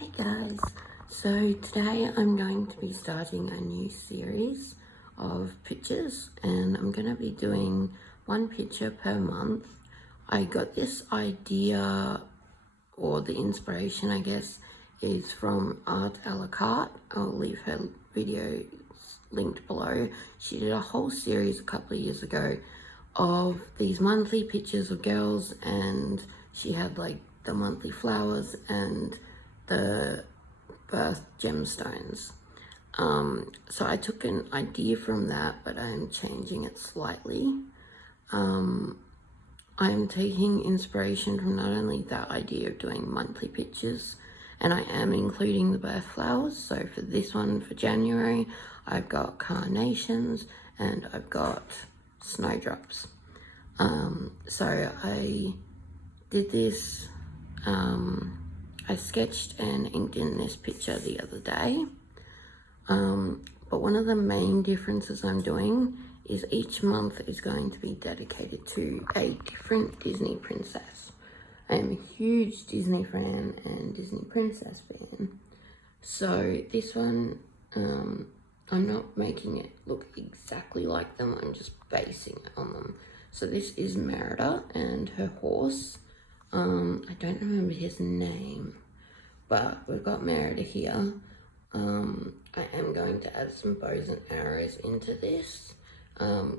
Hey guys, so today I'm going to be starting a new series of pictures and I'm going to be doing one picture per month. I got this idea, or the inspiration I guess, is from Art a la carte. I'll leave her video linked below. She did a whole series a couple of years ago of these monthly pictures of girls, and she had like the monthly flowers and the birth gemstones. So I took an idea from that, but I'm changing it slightly. I'm taking inspiration from not only that idea of doing monthly pictures, and I am including the birth flowers. So for this one, for January, I've got carnations and I've got snowdrops. So I did this, I sketched and inked in this picture the other day. But one of the main differences I'm doing is each month is going to be dedicated to a different Disney princess. I am a huge Disney fan and Disney princess fan. So this one, I'm not making it look exactly like them, I'm just basing it on them. So this is Merida and her horse. I don't remember his name, but we've got Merida here. I am going to add some bows and arrows into this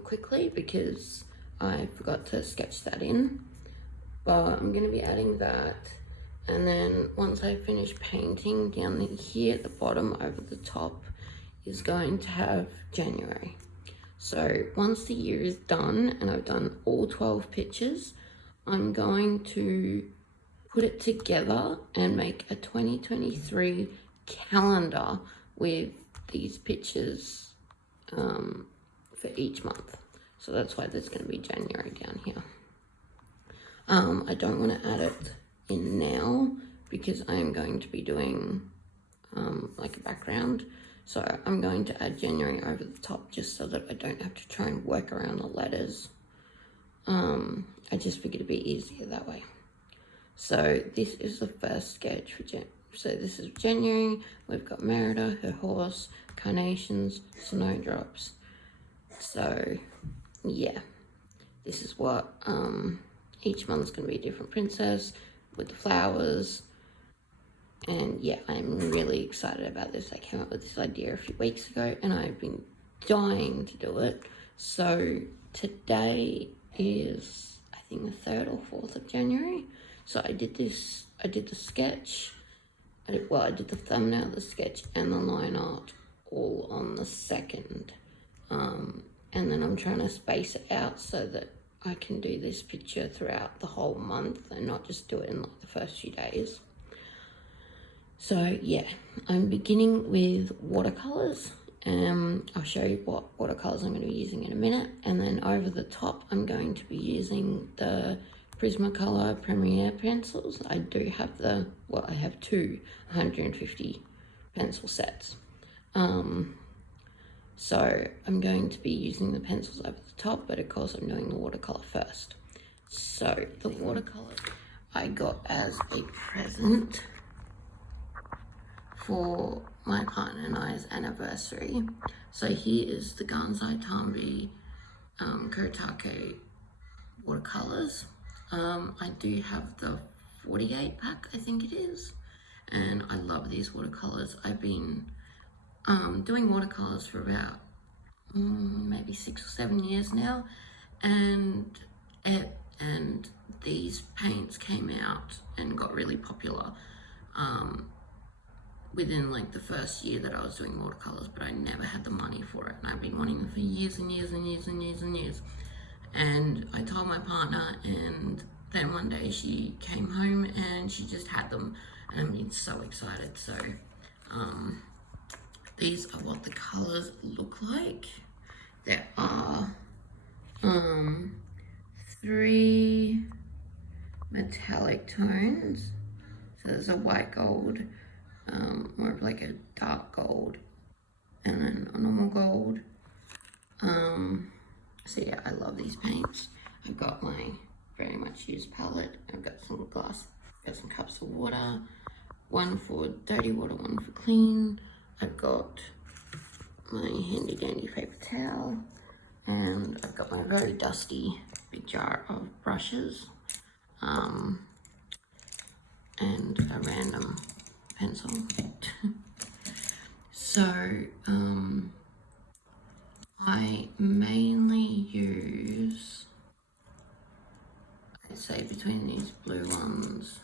quickly because I forgot to sketch that in. But I'm going to be adding that, and then once I finish painting, down here at the bottom over the top is going to have January. So once the year is done and I've done all 12 pictures, I'm going to put it together and make a 2023 calendar with these pictures for each month. So that's why there's going to be January down here. I don't want to add it in now because I am going to be doing like a background. So I'm going to add January over the top just so that I don't have to try and work around the letters. I just figured it'd be easier that way. So this is the first sketch for so this is January. We've got Merida, her horse, carnations, snowdrops. So yeah, this is what each month's going to be a different princess with the flowers. And yeah, I'm really excited about this. I came up with this idea a few weeks ago and I've been dying to do it. So today is, I think, the 3rd or 4th of January. So I did this, I did the sketch, I did the thumbnail, the sketch and the line art all on the 2nd. And then I'm trying to space it out so that I can do this picture throughout the whole month and not just do it in like the first few days. So yeah, I'm beginning with watercolors. I'll show you what watercolors I'm going to be using in a minute. And then over the top, I'm going to be using the Prismacolor Premier pencils. I do have I have two 150 pencil sets. So I'm going to be using the pencils over the top, but of course I'm doing the watercolor first. So the watercolor I got as a present for my partner and I's anniversary. So here is the Gansai Tambi Kuretake watercolors. I do have the 48 pack, I think it is, and I love these watercolors. I've been doing watercolors for about maybe 6 or 7 years now, and these paints came out and got really popular within like the first year that I was doing watercolors, but I never had the money for it, and I've been wanting them for years and years and years and years and years. And I told my partner, and then one day she came home and she just had them, and I'm being so excited. So these are what the colors look like. There are 3 metallic tones. So there's a white gold, more of like a dark gold, and then a normal gold. So yeah, I love these paints. I've got my very much used palette. I've got some glass, got some cups of water, one for dirty water, one for clean. I've got my handy dandy paper towel, and I've got my very dusty big jar of brushes, and a random pencil. So I mainly use, I'd say, between these blue ones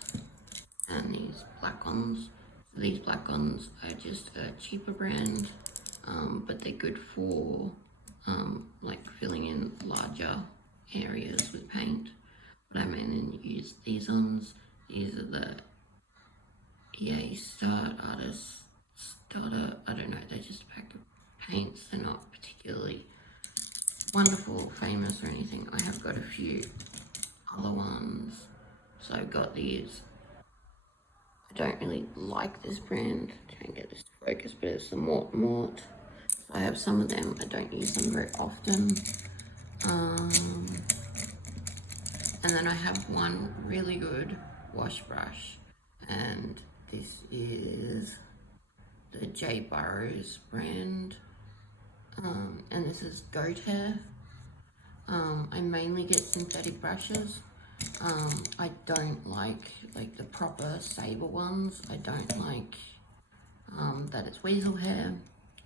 and these black ones. These black ones are just a cheaper brand, but they're good for like filling in larger areas with paint. But I mainly use these ones. These are the EA Artist Starter. I don't know, they're just a pack of paints. They're not particularly wonderful, famous or anything. I have got a few other ones. So I've got these. I don't really like this brand. Try and get this to focus, but it's the Mort. I have some of them. I don't use them very often. And then I have one really good wash brush, and this is the J Burrows brand, and this is Goat Hair. I mainly get synthetic brushes. I don't like the proper saber ones. I don't like that it's weasel hair.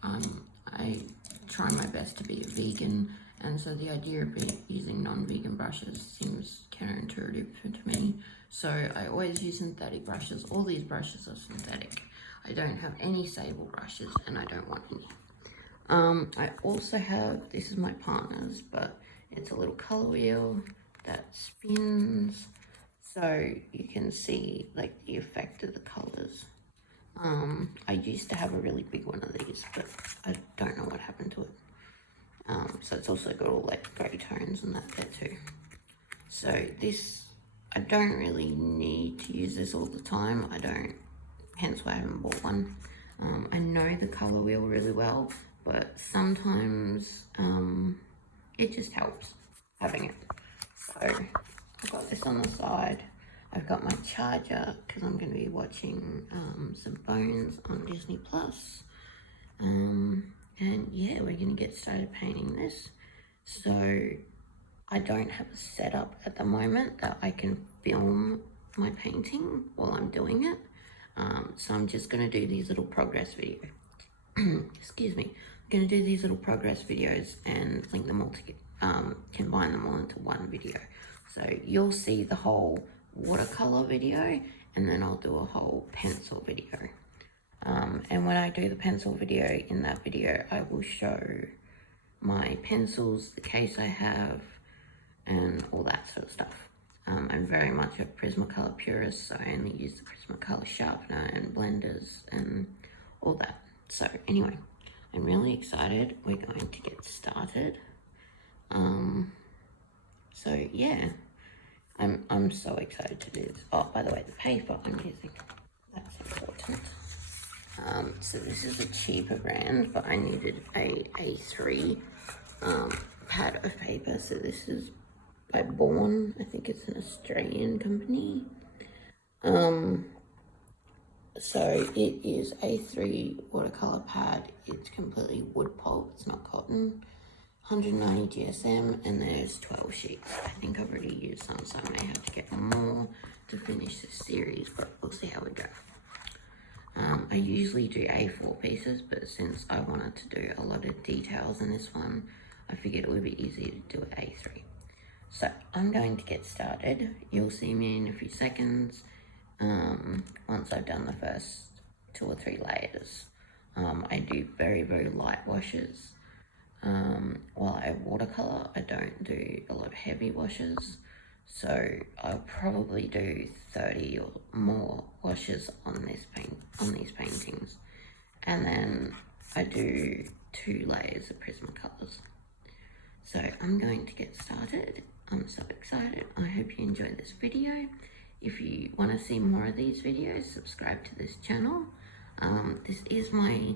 I try my best to be a vegan, and so the idea of using non-vegan brushes seems counterintuitive to me. So I always use synthetic brushes. All these brushes are synthetic. I don't have any sable brushes, and I don't want any. I also have, this is my partner's, but it's a little color wheel that spins, so you can see like the effect of the colors. I used to have a really big one of these, but I don't know what happened to it. So it's also got all like grey tones and that there too. So this, I don't really need to use this all the time. Hence why I haven't bought one. I know the color wheel really well, but sometimes it just helps having it. So I've got this on the side. I've got my charger because I'm going to be watching some Bones on Disney Plus. And yeah, we're going to get started painting this. So I don't have a setup at the moment that I can film my painting while I'm doing it. So I'm just going to do these little progress videos. Excuse me. I'm going to do these little progress videos and link them all together, combine them all into one video. So you'll see the whole watercolor video, and then I'll do a whole pencil video. And when I do the pencil video, in that video I will show my pencils, the case I have, and all that sort of stuff. I'm very much a Prismacolor purist, so I only use the Prismacolor sharpener and blenders and all that. So anyway, I'm really excited. We're going to get started. So yeah, I'm so excited to do this. Oh, by the way, the paper I'm using, that's important. So this is a cheaper brand, but I needed a A3 pad of paper. So this is by Born. I think it's an Australian company. So it is A3 watercolor pad. It's completely wood pulp. It's not cotton. 190 GSM, and there's 12 sheets. I think I've already used some, so I may have to get more to finish this series, but we'll see how we go. I usually do A4 pieces, but since I wanted to do a lot of details in this one, I figured it would be easier to do it A3. So I'm going to get started. You'll see me in a few seconds once I've done the first 2 or 3 layers. I do very, very light washes. While I watercolor, I don't do a lot of heavy washes, so I'll probably do 30 or more washes on these paintings, and then I do 2 layers of Prismacolors. So I'm going to get started. I'm so excited. I hope you enjoyed this video. If you want to see more of these videos, subscribe to this channel. This is my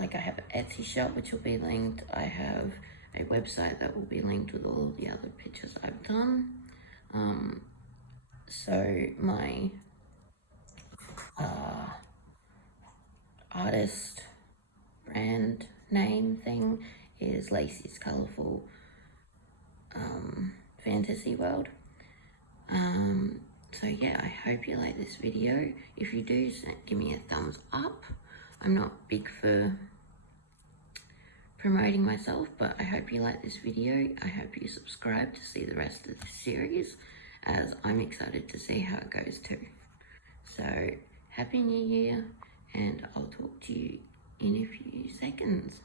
I have an Etsy shop which will be linked. I have a website that will be linked with all the other pictures I've done. So my artist brand name thing is Lacey's Colourful Fantasy World. So yeah, I hope you like this video. If you do, give me a thumbs up. I'm not big for promoting myself, but I hope you like this video. I hope you subscribe to see the rest of the series, as I'm excited to see how it goes too. So Happy New Year, and I'll talk to you in a few seconds.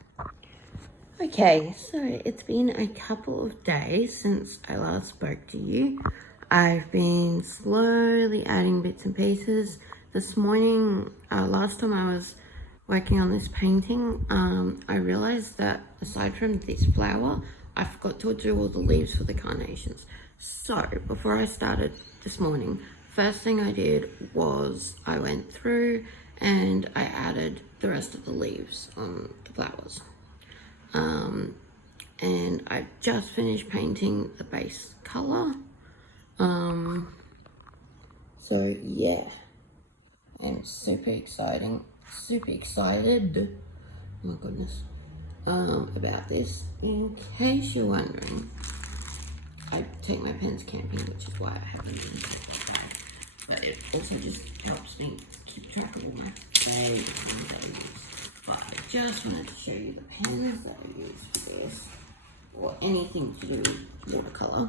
Okay, so it's been a couple of days since I last spoke to you. I've been slowly adding bits and pieces. This morning, last time I was working on this painting, I realized that aside from this flower, I forgot to do all the leaves for the carnations. So before I started this morning, first thing I did was I went through and I added the rest of the leaves on the flowers. And I just finished painting the base color. So yeah, I'm super excited, oh my goodness, about this. In case you're wondering, I take my pens camping, which is why I haven't been taking that, but it also just helps me keep track of all my favourite things I use. But I just wanted to show you the pens that I use for this, or anything to do with watercolor.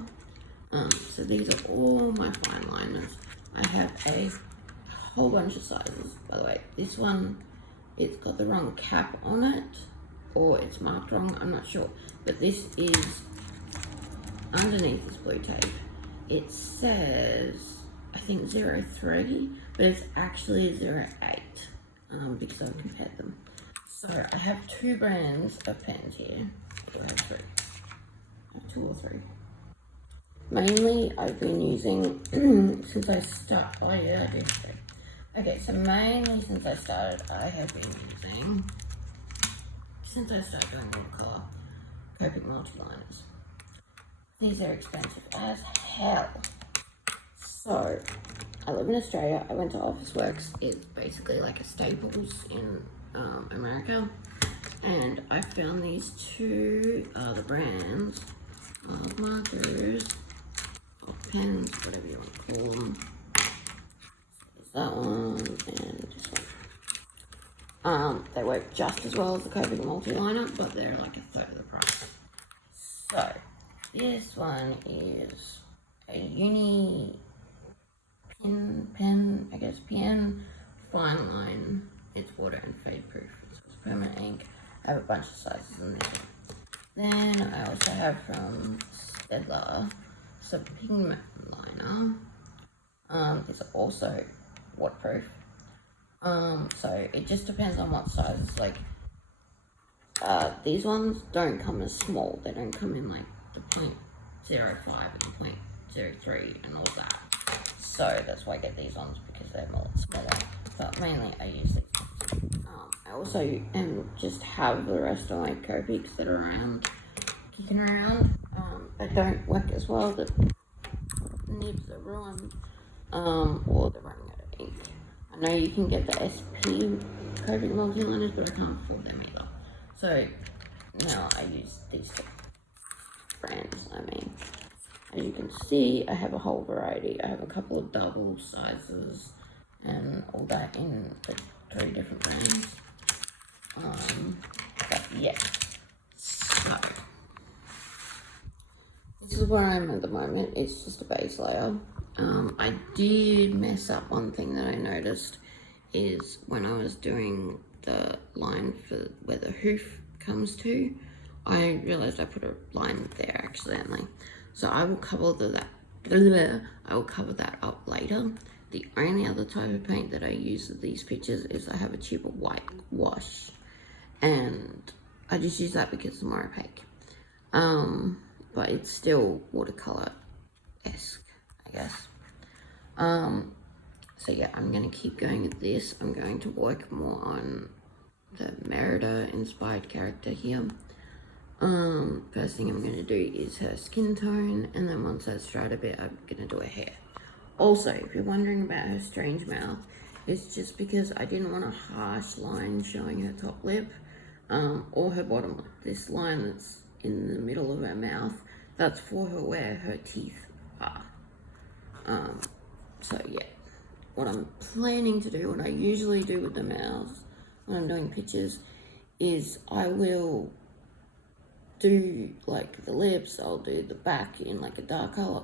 So these are all my fine liners. I have a whole bunch of sizes. By the way, this one, it's got the wrong cap on it, or it's marked wrong, I'm not sure. But this is, underneath this blue tape, it says, I think 03, but it's actually 08, because I've compared them. So I have two brands of pens here. I have three. I have two or three. Mainly, I've been using, since I started, oh yeah, I do. Okay, so mainly since I started, I have been using, since I started doing watercolor, Copic multi-liners. These are expensive as hell. So, I live in Australia. I went to Officeworks. It's basically like a Staples in America. And I found these two other brands of markers, or pens, whatever you want to call them. So that one and this one. They work just as well as the Copic multi-liner, but they're like a third of the price. So, this one is a Uni Pin Pen, I guess, pen, fine line. It's water and fade proof. So it's permanent ink. I have a bunch of sizes in this one. Then I also have from Stedler, it's a pigment liner. It's also waterproof. So it just depends on what size. Like, these ones don't come as small. They don't come in like the 0.05 and the 0.03 and all that. So that's why I get these ones, because they're more smaller. But mainly I use these ones. I also just have the rest of my Copics that are around, kicking around. They don't work as well. The nibs are ruined, or they're running out of ink. I know you can get the SP Copic multi-liners, but I can't afford them either. So now I use these two brands. I mean, as you can see, I have a whole variety. I have a couple of double sizes and all that in the 3 different brands. But yeah, so this is where I'm at the moment. It's just a base layer. I did mess up one thing that I noticed is when I was doing the line for where the hoof comes to, I realized I put a line there accidentally. So I will cover that up later. The only other type of paint that I use with these pictures is I have a tube of white wash, and I just use that because it's more opaque. But it's still watercolor-esque, I guess. So yeah, I'm gonna keep going with this. I'm going to work more on the Merida inspired character here. First thing I'm gonna do is her skin tone, and then once that's dried a bit, I'm gonna do her hair. Also, if you're wondering about her strange mouth, It's just because I didn't want a harsh line showing her top lip or her bottom lip. This line that's in the middle of her mouth, that's for her where her teeth are. So yeah, what I'm planning to do, what I usually do with the mouths when I'm doing pictures, is I will do like the lips, I'll do the back in like a dark color,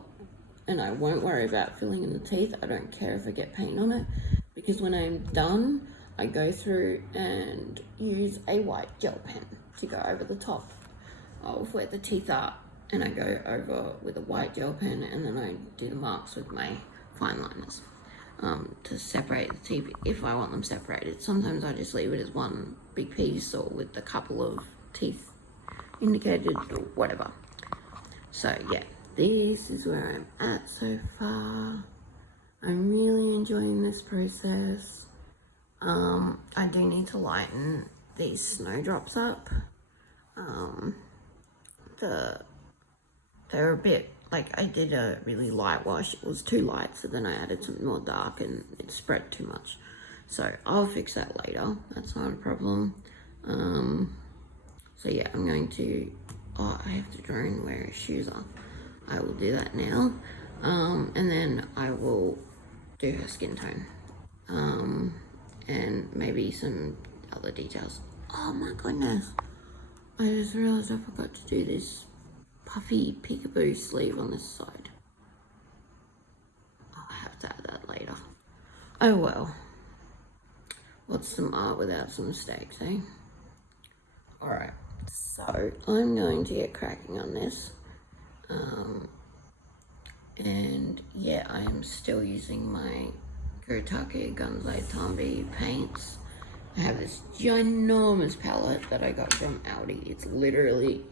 and I won't worry about filling in the teeth. I don't care if I get paint on it, because when I'm done, I go through and use a white gel pen to go over the top of where the teeth are, and I go over with a white gel pen, and then I do the marks with my fine liners to separate the teeth if I want them separated. Sometimes I just leave it as one big piece or with a couple of teeth indicated or whatever. So yeah, this is where I'm at so far. I'm really enjoying this process. I do need to lighten these snowdrops up. They're a bit, like, I did a really light wash. It was too light, so then I added some more dark and it spread too much. So I'll fix that later. That's not a problem. So yeah, I'm going to, I have to draw in where his shoes are. I will do that now. And then I will do her skin tone. And maybe some other details. Oh my goodness. I just realized I forgot to do this puffy peekaboo sleeve on this side. I'll have to add that later. Oh well. What's some art without some mistakes, eh? Alright, so I'm going to get cracking on this. And yeah, I am still using my Kuretake Gansai Tambi paints. I have this ginormous palette that I got from Aldi. It's literally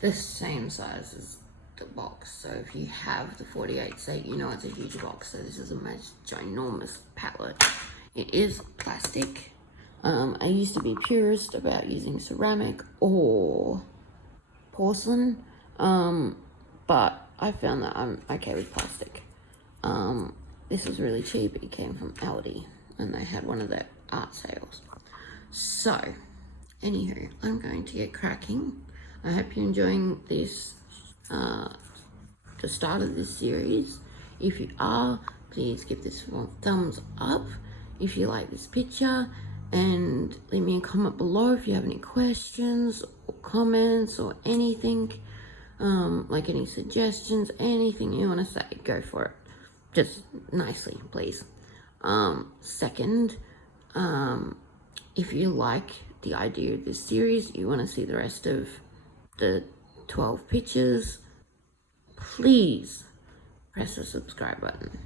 the same size as the box. So if you have the 48 set, you know it's a huge box. So this is a most ginormous palette. It is plastic. I used to be purist about using ceramic or porcelain, but I found that I'm okay with plastic. This was really cheap. It came from Aldi, and they had one of their art sales. So, anywho, I'm going to get cracking. I hope you're enjoying this, the start of this series. If you are, please give this one a thumbs up if you like this picture, and leave me a comment below if you have any questions or comments or anything, like any suggestions, anything you want to say, go for it. Just nicely, please. Second, if you like the idea of this series, you want to see the rest of the 12 pictures, please press the subscribe button.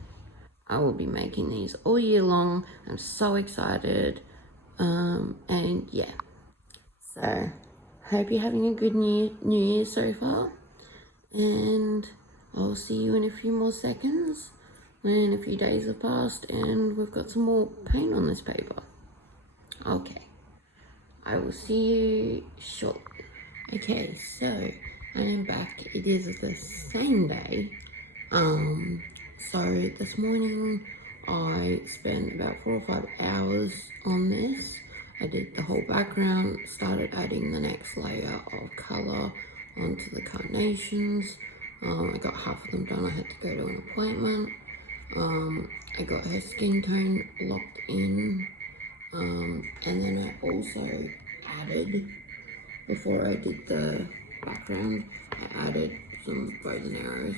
I will be making these all year long. I'm so excited. And yeah, so hope you're having a good new year so far, and I'll see you in a few more seconds when a few days have passed and we've got some more paint on this paper. Okay, I will see you shortly. Okay, so I am back. It is the same day. So this morning I spent about 4 or 5 hours on this. I did the whole background, started adding the next layer of colour onto the carnations. I got half of them done. I had to go to an appointment. I got her skin tone locked in. And then I also added, before I did the background, I added some bows and arrows.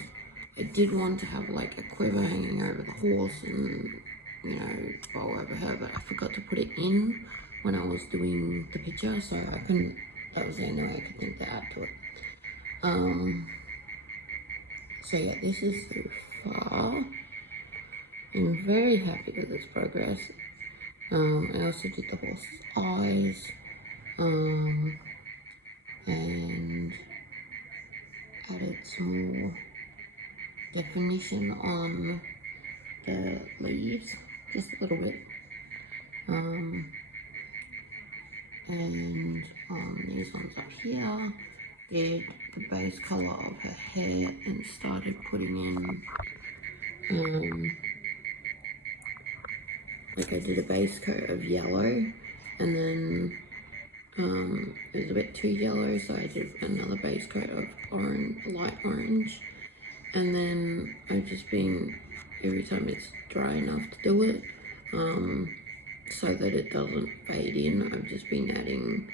I did want to have like a quiver hanging over the horse and, you know, bow over her, but I forgot to put it in when I was doing the picture, so I couldn't, that was the only way I could think to add to it. So yeah, this is so far. I'm very happy with this progress. I also did the horse's eyes, and added some more definition on the leaves, just a little bit. And on these ones up here, did the base colour of her hair and started putting in like I did a base coat of yellow, and then it was a bit too yellow, so I did another base coat of orange, light orange, and then I've just been, every time it's dry enough to do it, so that it doesn't fade in, I've just been adding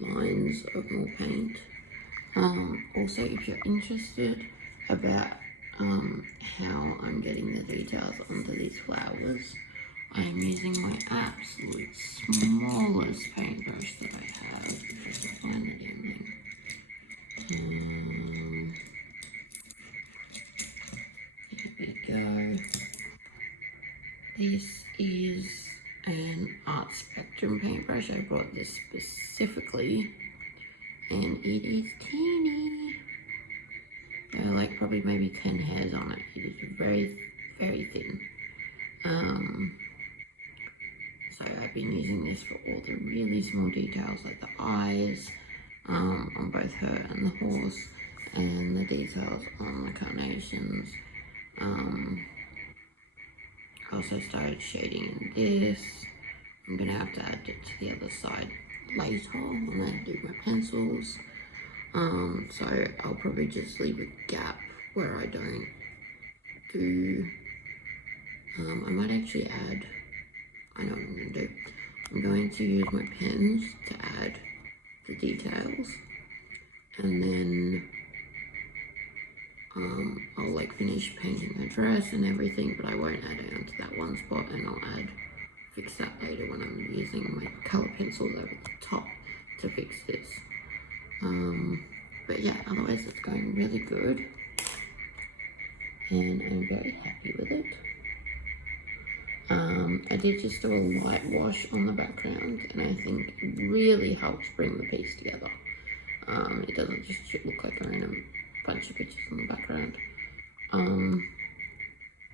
lines of more paint. Also, if you're interested about how I'm getting the details onto these flowers, I'm using my absolute smallest paintbrush that I have. If I find the damn thing. Here we go. This is an Art Spectrum paintbrush. I bought this specifically, and it is teeny. There are like probably maybe 10 hairs on it. It is very, very thin. So I've been using this for all the really small details, like the eyes on both her and the horse, and the details on the carnations. I also started shading in this. I'm going to have to add it to the other side later when I do my pencils. So I'll probably just leave a gap where I don't do, I might actually add, I know what I'm going to do. I'm going to use my pens to add the details, and then I'll like finish painting her dress and everything, but I won't add it onto that one spot, and I'll fix that later when I'm using my colour pencils over the top to fix this. But yeah, otherwise it's going really good, and I'm very happy with it. I did just do a light wash on the background, and I think it really helps bring the piece together. It doesn't just look like a random bunch of pictures in the background.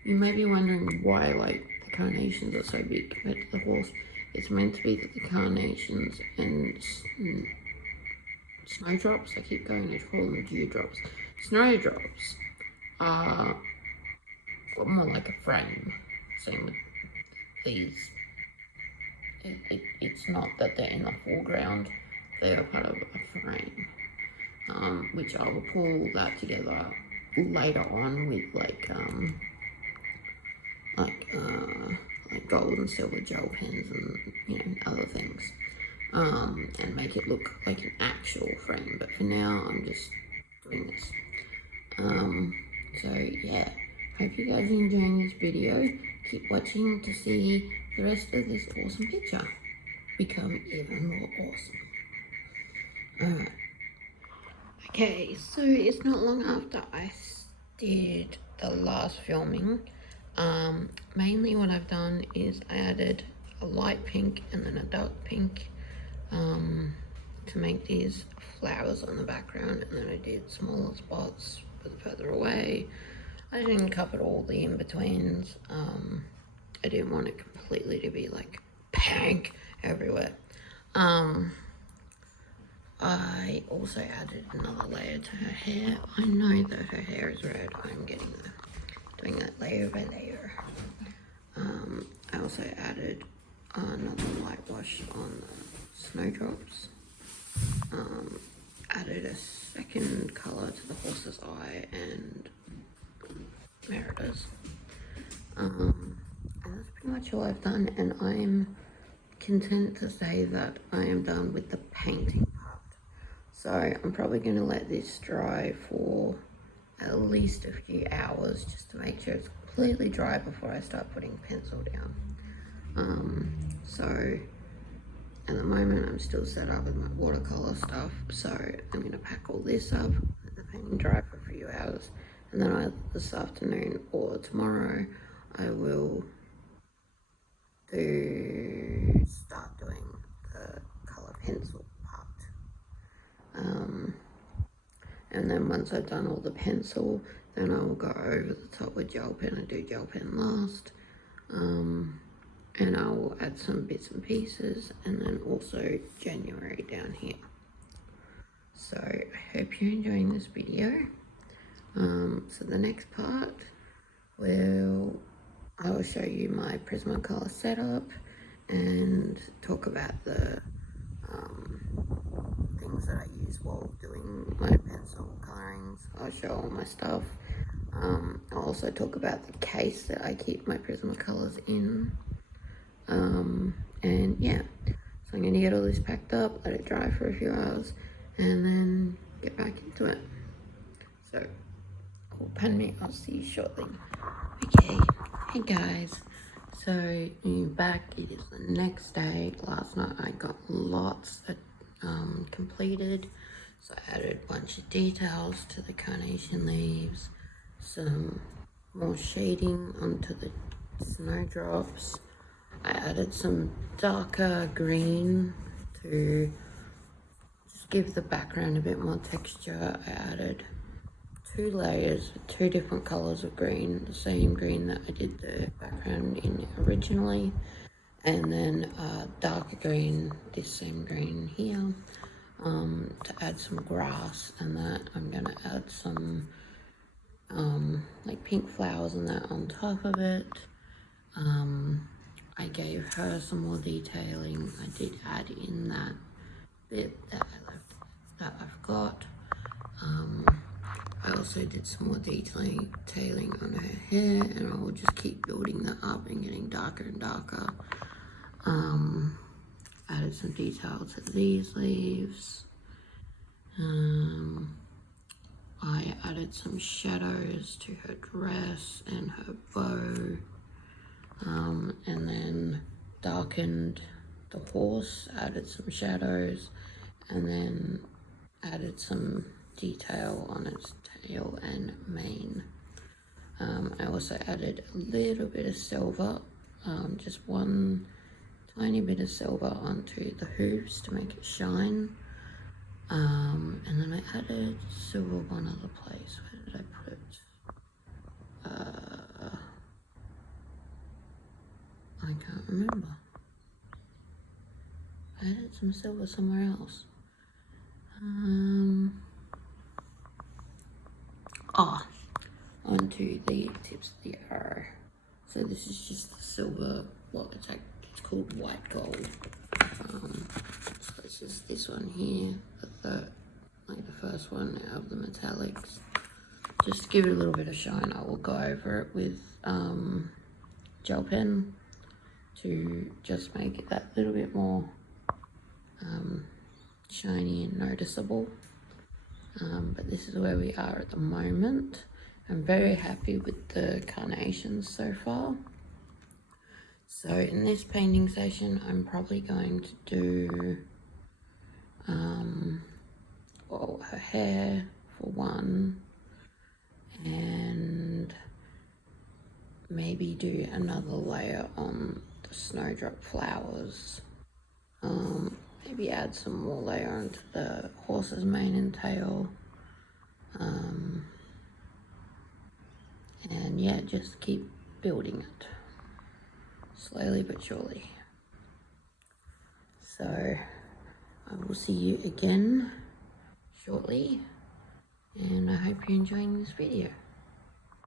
You may be wondering why like the carnations are so big compared to the horse. It's meant to be that the carnations and snowdrops, I keep going to call them dewdrops. Snowdrops are more like a frame. Same with these. It's not that they're in the foreground, they are part of a frame. Which I will pull that together later on with like gold and silver gel pens and other things, and make it look like an actual frame. But for now, I'm just doing this. So yeah, hope you guys are enjoying this video. Keep watching to see the rest of this awesome picture become even more awesome. Alright. Okay, so it's not long after I did the last filming. Mainly what I've done is I added a light pink and then a dark pink to make these flowers on the background, and then I did smaller spots further away. I didn't cover all the in-betweens. I didn't want it completely to be like pink everywhere. I also added another layer to her hair. I know that her hair is red. I'm getting there. Doing that layer by layer. I also added another light wash on the snowdrops. Added a second colour to the horse's eye and Merida's. And that's pretty much all I've done, and I'm content to say that I am done with the painting part. So I'm probably going to let this dry for at least a few hours just to make sure it's completely dry before I start putting pencil down. So at the moment I'm still set up with my watercolor stuff, so I'm going to pack all this up, let the paint dry for a few hours, and then either this afternoon or tomorrow I will start doing the colour pencil part. And then once I've done all the pencil, then I will go over the top with gel pen. I do gel pen last. And I will add some bits and pieces, and then also January down here. So I hope you're enjoying this video. So the next part will I will show you my Prismacolor setup and talk about the things that I use while doing my pencil colorings. I'll show all my stuff. I'll also talk about the case that I keep my Prismacolors in. And yeah, so I'm going to get all this packed up, let it dry for a few hours, and then get back into it. So, pardon me, I'll see you shortly. Okay, hey guys, so you're back. It is the next day. Last night I got lots that completed, so I added a bunch of details to the carnation leaves, some more shading onto the snowdrops. I added some darker green to just give the background a bit more texture. I added 2 layers with 2 different colors of green, the same green that I did the background in originally, and then darker green, this same green here, to add some grass. And that I'm going to add some like pink flowers and that on top of it. I gave her some more detailing. I did add in that bit that I've got. I also did some more detailing on her hair, and I will just keep building that up and getting darker and darker. Added some detail to these leaves. I added some shadows to her dress and her bow. And then darkened the horse, added some shadows, and then added some detail on its tail and mane. I also added a little bit of silver, just one tiny bit of silver onto the hooves to make it shine. And then I added silver one other place. Where did I put it? I can't remember. I added some silver somewhere else. Onto the tips of the arrow. So this is just the silver, well, it's called white gold. So it's just this one here, the first one out of the metallics. Just to give it a little bit of shine, I will go over it with gel pen to just make it that little bit more shiny and noticeable. But this is where we are at the moment. I'm very happy with the carnations so far. So in this painting session, I'm probably going to do well, her hair for one, and maybe do another layer on the snowdrop flowers. Maybe add some more layer onto the horse's mane and tail. And yeah, just keep building it slowly but surely. So I will see you again shortly, and I hope you're enjoying this video.